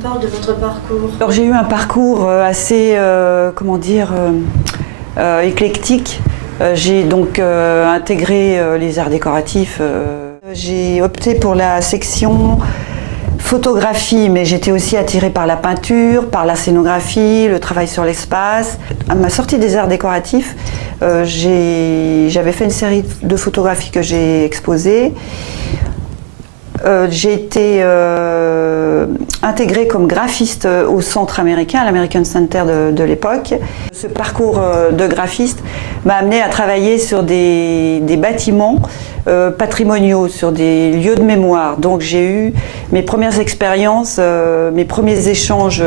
parle de votre parcours. Alors j'ai eu un parcours assez, éclectique. J'ai donc intégré les arts décoratifs. J'ai opté pour la section photographie, mais j'étais aussi attirée par la peinture, par la scénographie, le travail sur l'espace. À ma sortie des arts décoratifs, j'avais fait une série de photographies que j'ai exposées. J'ai été intégrée comme graphiste au centre américain, à l'American Center de l'époque. Ce parcours de graphiste m'a amené à travailler sur des bâtiments patrimoniaux, sur des lieux de mémoire. Donc j'ai eu mes premières expériences, mes premiers échanges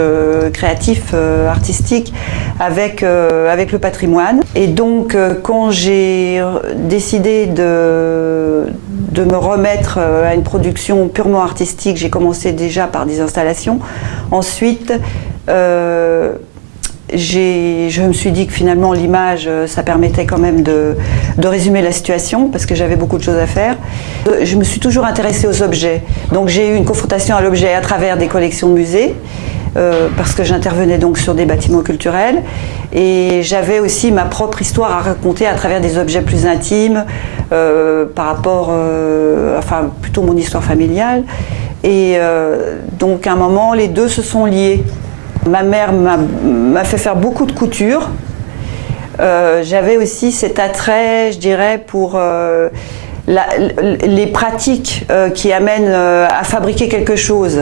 créatifs, artistiques avec le patrimoine. Et donc quand j'ai décidé de me remettre à une production purement artistique, j'ai commencé déjà par des installations. Ensuite, je me suis dit que finalement l'image, ça permettait quand même de résumer la situation parce que j'avais beaucoup de choses à faire. Je me suis toujours intéressée aux objets. Donc j'ai eu une confrontation à l'objet à travers des collections de musées. Parce que j'intervenais donc sur des bâtiments culturels et j'avais aussi ma propre histoire à raconter à travers des objets plus intimes par rapport, enfin plutôt mon histoire familiale. Et donc à un moment, les deux se sont liés. Ma mère m'a fait faire beaucoup de couture. J'avais aussi cet attrait, je dirais, pour les pratiques qui amènent à fabriquer quelque chose.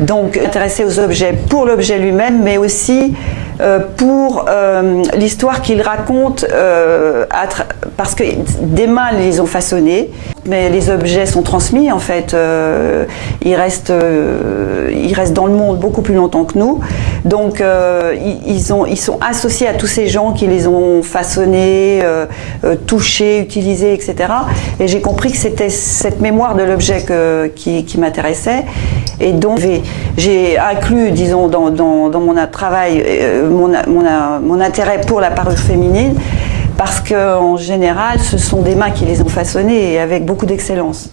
Donc intéressé aux objets pour l'objet lui-même, mais aussi pour l'histoire qu'il raconte, parce que des mains les ont façonnés, mais les objets sont transmis en fait. Ils restent dans le monde beaucoup plus longtemps que nous. Donc ils sont associés à tous ces gens qui les ont façonnés, touchés, utilisés, etc. Et j'ai compris que c'était cette mémoire de l'objet qui m'intéressait. Et donc j'ai inclus, disons, dans mon travail, mon intérêt pour la parure féminine, parce qu'en général, ce sont des mains qui les ont façonnées et avec beaucoup d'excellence.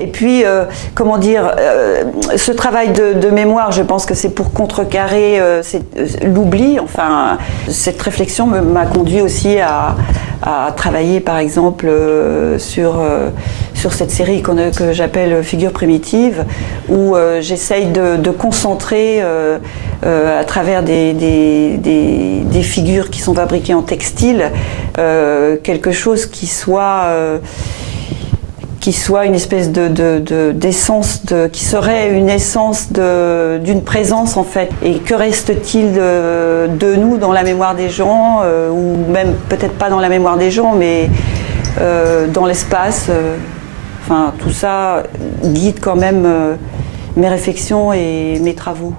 Et puis, comment dire, ce travail de mémoire, je pense que c'est pour contrecarrer l'oubli. Enfin, cette réflexion m'a conduit aussi à travailler, par exemple, sur cette série que j'appelle Figures primitives, où j'essaye de concentrer à travers des figures qui sont fabriquées en textile, quelque chose qui soit une espèce d'essence, qui serait une essence d'une présence en fait. Et que reste-t-il de nous dans la mémoire des gens, ou même peut-être pas dans la mémoire des gens, mais dans l'espace. Enfin, tout ça guide quand même mes réflexions et mes travaux.